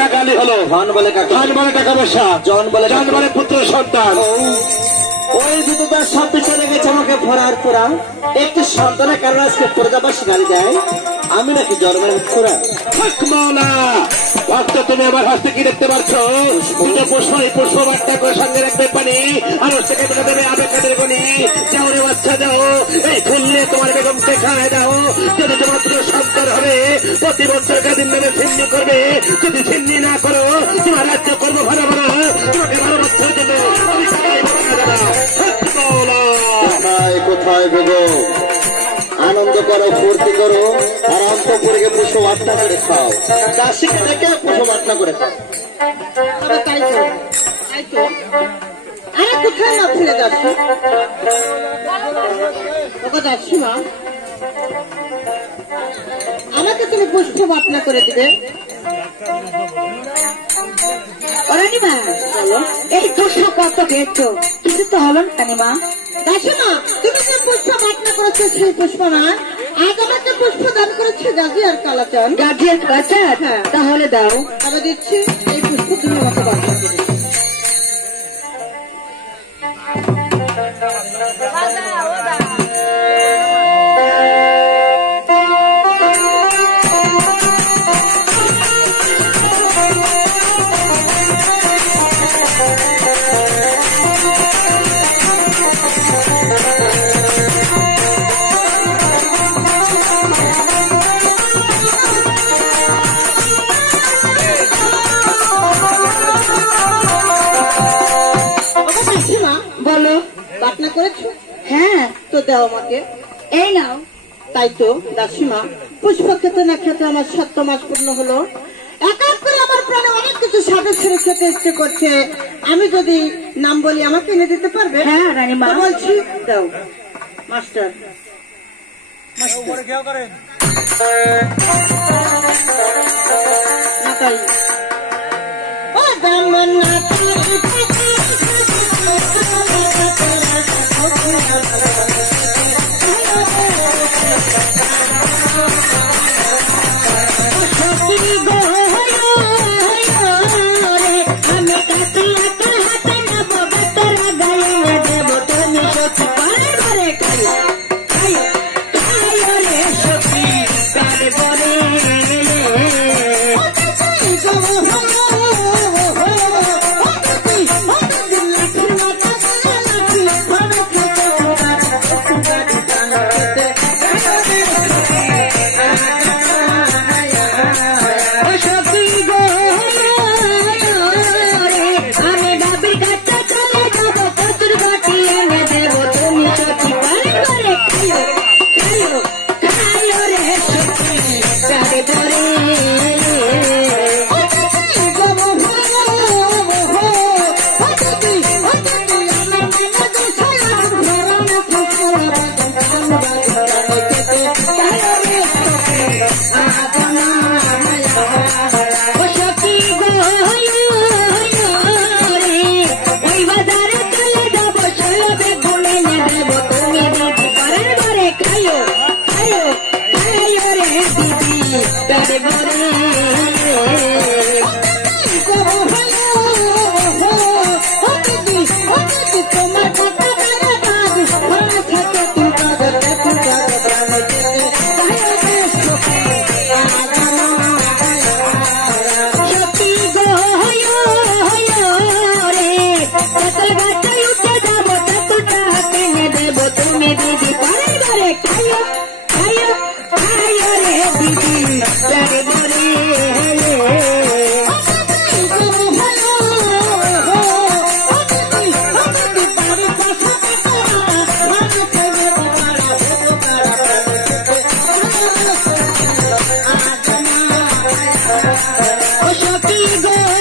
টাকা আনি হলো ধন বলে টাকা পয়সা, জন বলে পুত্র সন্তান। ওই যদি তার সব পিছনে গেছে আমাকে ভরার পোড়া একটি সন্তানের কারণে আজকে প্রজাবাসী গাড়ি দেয়, আমি নাকি জন্মের পুরা ভক্ত। তুমি আমার হস্তে কি দেখতে পাচ্ছ? দুটো পুষ্প, এই পুষ্প বার্তা করে সঙ্গে রাখবে পানি, আর হস্তে কেটে দেবে আবেকাদের গণি। যাও রে বাচ্চা যাও, এই ফুললে তোমার বেগমকে খায় দাও। যদি তোমার প্রিয় সন্তান হবে প্রতি বছর কাদিন দেবে সিন্নি করবে, যদি সিন্নি না করো তোমার রাজ্য করবো ভালো ভালো, তোমাকে ভালো বছর দেবে। কোথায় বেগম? আনন্দ করো, ফুর্তি করো, আর অন্তপুরকে পুষ্প বার্তা করে খাও, চাষিকে দেখে পুষ্প বার্তা করে খাও। তাই তো আরে কোথায় না ফিরে যাচ্ছি? ওকে যাচ্ছি মা, আমাকে তুমি পুষ্প বার্তা করে দিবে। রানীমা এই পুষ্প কত পেয়েছ? কিছু তো হলো না রানীমা। দাসিমা, তুমি যে পুষ্প বার্তা করেছো সেই পুষ্প না, আজ আমাকে পুষ্প দান করেছে গাজী আর কালাচাঁদ। গাজী আর কালাচাঁদ? তাহলে দাও। আমি দিচ্ছি এই পুষ্প, তুমি আমাকে বার্তা করে দিবে। বলো। বাটনা করেছো? হ্যাঁ। তো দাও আমাকে। এই নাও। তাই তো দাসিমা, পুষ্প খেতে না খেতে আমার 7 মাস পূর্ণ হলো। এক এক করে আমার প্রাণে অনেক কিছু সাথে ছেড়ে খেতে ইচ্ছে করছে। আমি যদি নাম বলি আমাকে এনে দিতে পারবে? হ্যাঁ রানীমা। বলছি দাও। মাস্টার ও দামন না Go